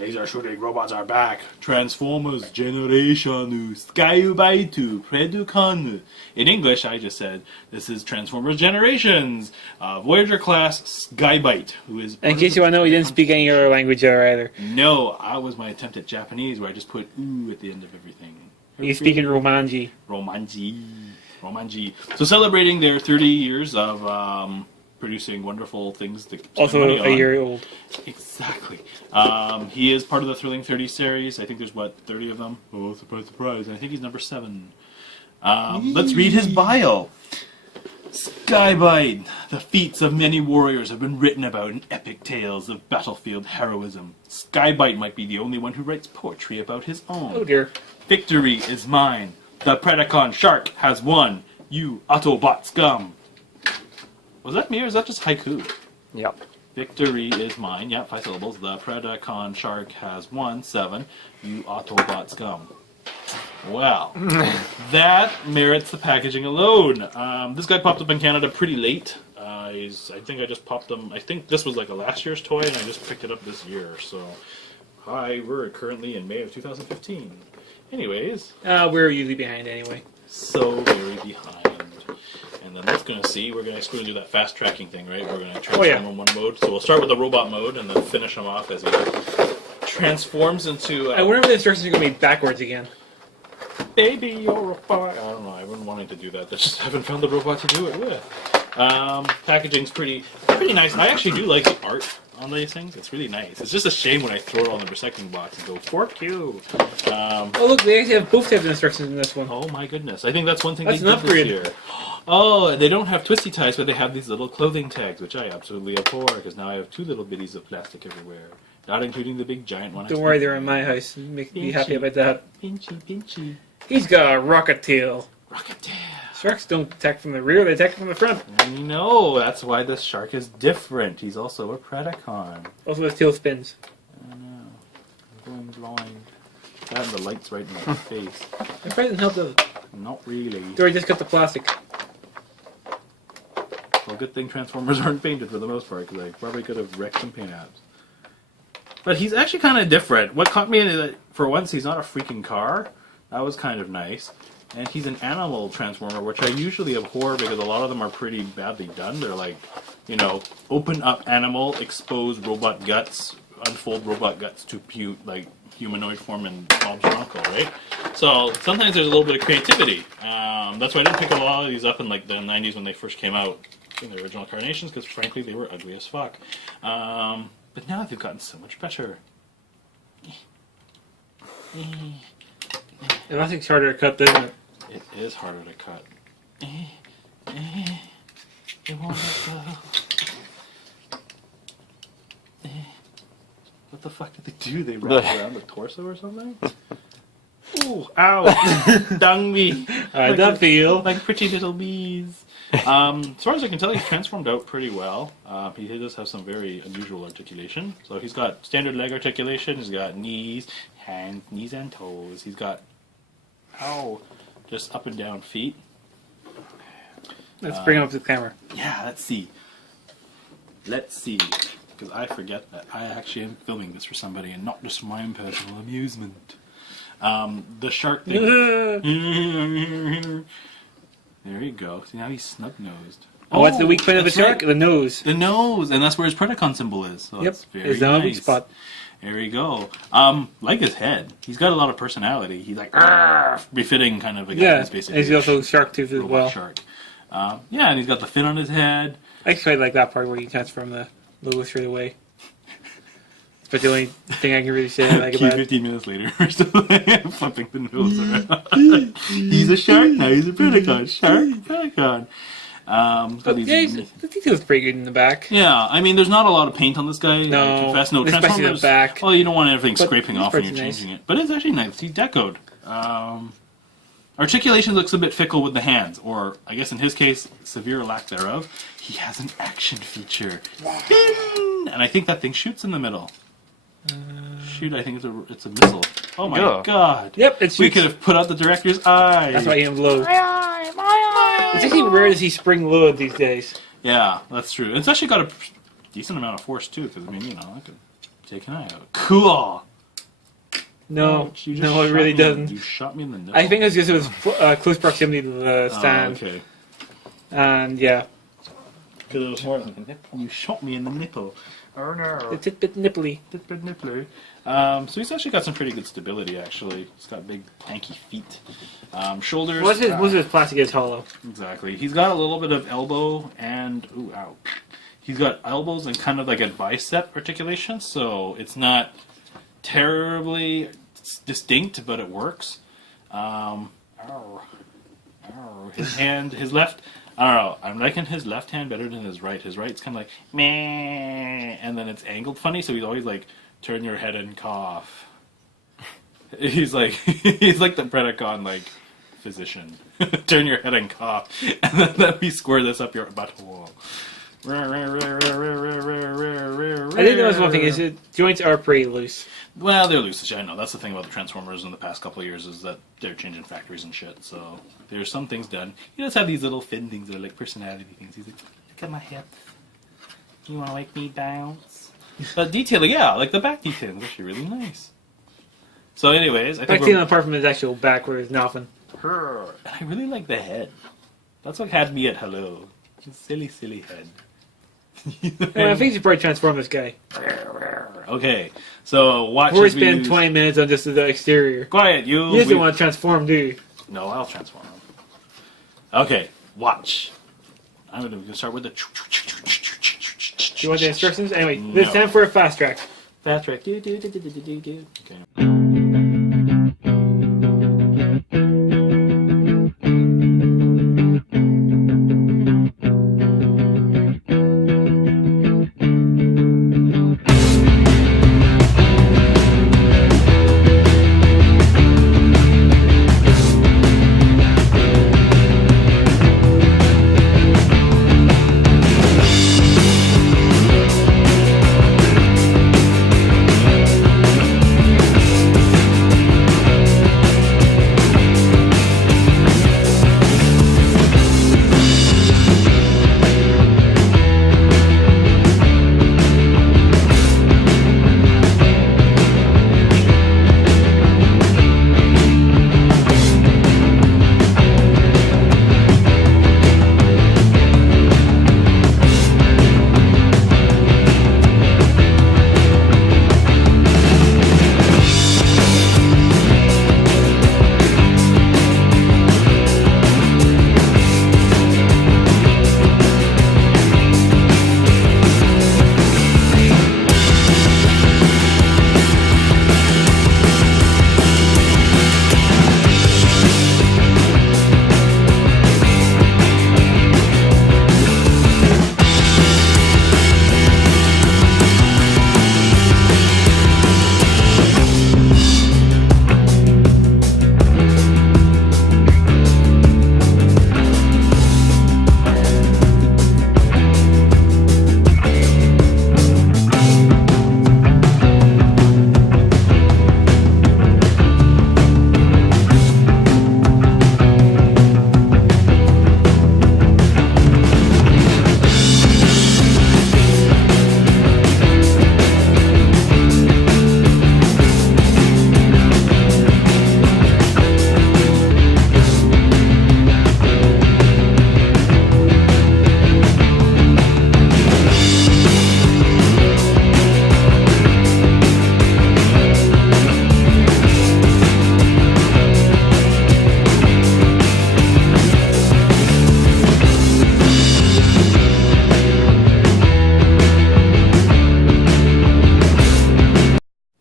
Laser shooting robots are back. Transformers Generation Sky-Byte Predacon. In English, I just said this is Transformers Generations. Voyager Class Sky-Byte, who is. In case you want to know, he didn't speak any other language there either. No, I was my attempt at Japanese, where I just put ooh at the end of everything. He's speaking Romanji. Romanji. So celebrating their 30 years of producing wonderful things to spend Also money a on. year old. Exactly. He is part of the Thrilling 30 series. I think there's, 30 of them? Oh, surprise, surprise. I think he's number 7. Let's read his bio. Sky-Byte. The feats of many warriors have been written about in epic tales of battlefield heroism. Sky-Byte might be the only one who writes poetry about his own. Oh dear. Victory is mine. The Predacon Shark has won. You Autobot scum. Was that me or is that just haiku? Yep. Victory is mine. Yep, 5 syllables. The Predacon Shark has won. 7. You Autobot scum. Well, that merits the packaging alone. This guy popped up in Canada pretty late. I think I just popped him. I think this was like a last year's toy, and I just picked it up this year. So, we're currently in May of 2015. Anyways. We're usually behind anyway. So very behind. And then that's going to see, we're going to do that fast tracking thing, right? We're going to transform in one mode. So we'll start with the robot mode and then finish him off as he transforms into... I wonder if the instructions are going to be backwards again. Baby, you're a fire. I don't know, I wouldn't want to do that. I just haven't found the robot to do it with. Packaging's pretty nice. I actually do like the art on these things. It's really nice. It's just a shame when I throw it on the recycling box and go, fork you. Oh look, they actually have both types of instructions in this one. Oh my goodness. I think that's one thing That's they an did upgrade. this year. Oh, they don't have twisty ties, but they have these little clothing tags, which I absolutely abhor, because now I have 2 little bitties of plastic everywhere. Not including the big giant one. Don't worry, they're in my house. Make me happy about that. Pinchy. He's got a rocket tail. Rocket tail. Sharks don't attack from the rear, they attack from the front. And you know, that's why this shark is different. He's also a Predacon. Also his tail spins. I know. I'm going blind. That and the light's right in my face. My present helped us. Not really. Dory just cut the plastic. Well, good thing Transformers aren't painted for the most part, because I probably could have wrecked some paint apps. But he's actually kind of different. What caught me in is that, for once, he's not a freaking car. That was kind of nice. And he's an animal transformer, which I usually abhor because a lot of them are pretty badly done. They're like, you know, open up animal, expose robot guts, unfold robot guts to like humanoid form and Bob's your uncle, right? So sometimes there's a little bit of creativity. That's why I didn't pick a lot of these up in like the 90s when they first came out in the original carnations, because frankly they were ugly as fuck. But now they've gotten so much better. Elastic's harder to cut, doesn't it? It is harder to cut. It won't let go. What the fuck did they do? They wrapped around the torso or something? Ooh, ow! Dung me! I don't feel. Like pretty little bees. As far as I can tell, he's transformed out pretty well. He does have some very unusual articulation. So he's got standard leg articulation, he's got knees, hands, knees and toes. He's got, just up and down feet. Let's bring him up to the camera. Yeah, let's see. Because I forget that I actually am filming this for somebody and not just for my own personal amusement. The shark thing. There you go. See, now he's snub-nosed. Oh, what's the weak point of a shark? Right. The nose. The nose, and that's where his Predacon symbol is. So Yep, that's very it's down a weak nice. spot. There you go. Like his head, he's got a lot of personality. He's like, befitting kind of a guy Yeah, who's basically he's also shark tooth as robot well. shark. Yeah, and he's got the fin on his head. I actually like that part where you transform the logo straight away. But the only thing I can really say I like about it. 15 minutes later, we're still flipping the nose around. He's a shark now. He's a Predacon. Shark, Predacon. But yeah, the detail's pretty good in the back. Yeah, I mean, there's not a lot of paint on this guy. No, I confess. No, especially Transformers. the back. Well, you don't want anything But scraping this off when part's you're nice. changing it. But it's actually nice. He's decoed. Articulation looks a bit fickle with the hands, or I guess in his case, severe lack thereof. He has an action feature. Spin! And I think that thing shoots in the middle. Shoot, I think it's a missile. Oh my god. Yep, it's We could have put out the director's eye. That's why he blows. My eye! It's actually rare to see spring load these days. Yeah, that's true. It's actually got a decent amount of force too, because I mean, you know, I could take an eye out. Cool! No, Ouch, you just no, it shot really me. doesn't. You shot me in the nipple. I think it's because it was close proximity to the stand, okay. and yeah, Because it was more like a nipple. You shot me in the nipple. Oh no. it's a bit nipply. Bit nippler. So he's actually got some pretty good stability, actually. He's got big, planky feet. Shoulders. Most of his plastic is hollow. Exactly. He's got a little bit of elbow and... Ooh, ow. He's got elbows and kind of like a bicep articulation, so it's not terribly distinct, but it works. His hand, his left... I don't know. I'm liking his left hand better than his right. His right's kind of like meh, and then it's angled funny. So he's always like, turn your head and cough. He's like the Predacon like physician. Turn your head and cough, and then let me squirt this up your butthole. I did notice one thing: is the joints are pretty loose. Well, they're loose. I know. That's the thing about the Transformers in the past couple of years is that they're changing factories and shit. So there's some things done. He does have these little fin things that are like personality things. He's like, look at my hips. You want to make me bounce? But detailing, yeah, like the back detailing is actually really nice. So, anyways, I think Actually, apart from his actual back, where there's nothing. and I really like the head. That's what had me at hello. Just silly, silly head. I think you should probably transform this guy. Okay, so watch. Before we as we spend use- 20 minutes on just the exterior. Quiet, you. You just don't want to transform, do you? No, I'll transform him. Okay, watch. I'm gonna start with the. Do you want the instructions? Anyway, this No. time for a fast track. Fast track. Okay.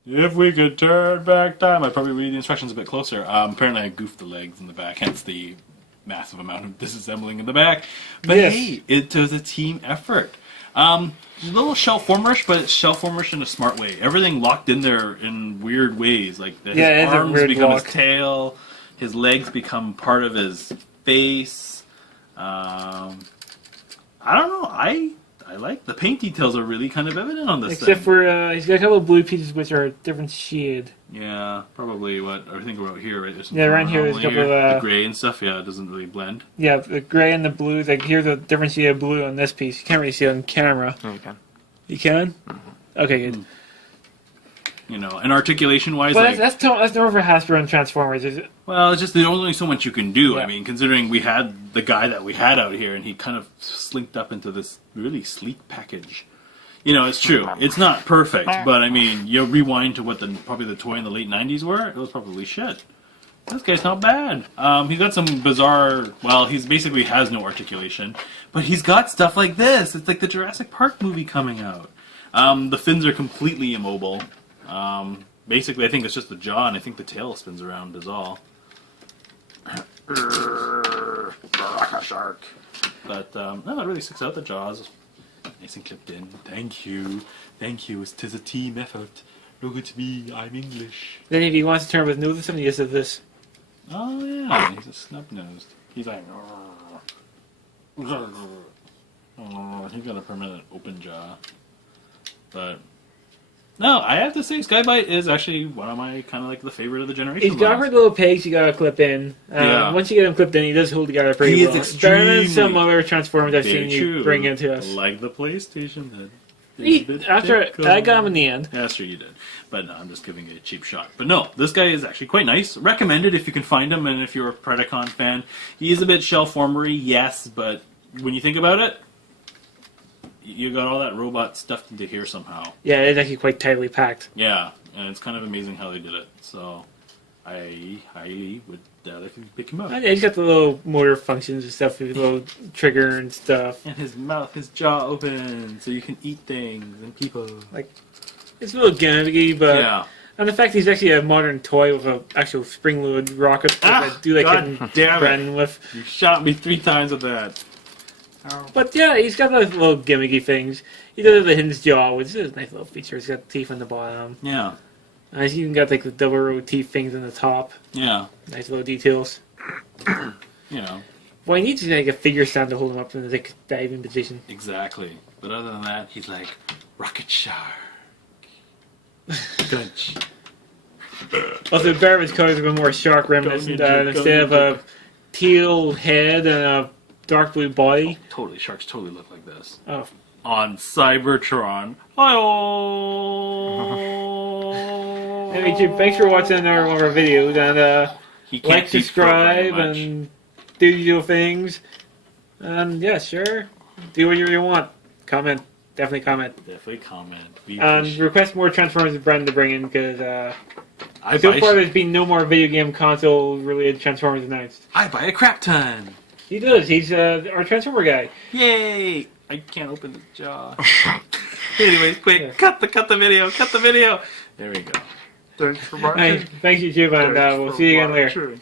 If we could turn back time, I'd probably read the instructions a bit closer. Apparently, I goofed the legs in the back, hence the massive amount of disassembling in the back. But Yes. hey, it was a team effort. A little shell formerish, but it's shell formerish in a smart way. Everything locked in there in weird ways. Like his Yeah, it is a arms weird become lock. his tail, his legs become part of his face. I don't know. I like the paint details are really kind of evident on this Except thing. for, he's got a couple of blue pieces which are a different shade. Yeah, probably what I think about here, right? There's some Yeah, around here there's a anomaly couple of, the gray and stuff. Yeah, it doesn't really blend. Yeah, the gray and the blue. Like, here's a different shade of blue on this piece. You can't really see it on camera. No, you can. You can? Mm-hmm. Okay, good. And articulation-wise, But that's more for Hasbro and Transformers, is it? well, it's just there's only so much you can do. Yeah. I mean, considering we had the guy that we had out here, and he kind of slinked up into this really sleek package. It's true. It's not perfect, but I mean, you rewind to what probably the toy in the late '90s were. It was probably shit. This guy's not bad. He's got some bizarre. Well, he's basically has no articulation, but he's got stuff like this. It's like the Jurassic Park movie coming out. The fins are completely immobile. Basically, I think it's just the jaw, and I think the tail spins around is all. Shark. But no, it really sticks out. The jaws nice and clipped in. Thank you. Tis a team effort. Look at me, I'm English. Then if he wants to turn with nose, somebody just does this. Oh yeah, he's a snub-nosed. He's like, he's got a permanent open jaw. But no, I have to say, Sky-Byte is actually one of my kind of like the favorite of the generation. He's got her little pegs you gotta clip in. Yeah. Once you get him clipped in, he does hold together pretty well. Is Better than extremely some other Transformers I've seen you true. bring into us. Like the PlayStation head. After I got him in the end. Yeah, sure you did. But no, I'm just giving it a cheap shot. But no, this guy is actually quite nice. Recommended if you can find him, and if you're a Predacon fan. He is a bit shell-formery, yes, but when you think about it, you got all that robot stuffed into here somehow. Yeah, it's actually quite tightly packed. Yeah, and it's kind of amazing how they did it. So, I highly would doubt if you pick him up. Yeah, he's got the little motor functions and stuff, with the little trigger and stuff. And his mouth, his jaw open, so you can eat things and people. Like, it's a little gimmicky, but Yeah. and the fact he's actually a modern toy with an actual spring-loaded rocket that I do like God hitting damn Brennan with. You shot me 3 times with that. But yeah, he's got those little gimmicky things. He does have the hinged jaw, which is a nice little feature. He's got teeth on the bottom. Yeah. He's even got like the double row teeth things on the top. Yeah. Nice little details. Well, he needs like a figure stand to hold him up in the like, diving position. Exactly. But other than that, he's like, Rocket Shark. Gunch. Also, the Barrett's colors have been more shark reminiscent. Instead of a teal head and a dark blue body. Totally, sharks totally look like this. Oh. On Cybertron. Hi-oh! Anyway, Jim, thanks for watching another one of our videos, and He can't like, subscribe, deep throat very much. and do your things. And yeah, sure, do whatever you want. Comment, definitely comment. Definitely comment. And request more Transformers with Brendan to bring in, because I so buy far there's been no more video game console related Transformers announced. I buy a crap ton. He does. He's our Transformer guy. Yay! I can't open the jaw. Anyways, quick, Yeah. cut the video. There we go. Thanks for watching. Hey, thanks YouTube, and we'll see you again later. Watching.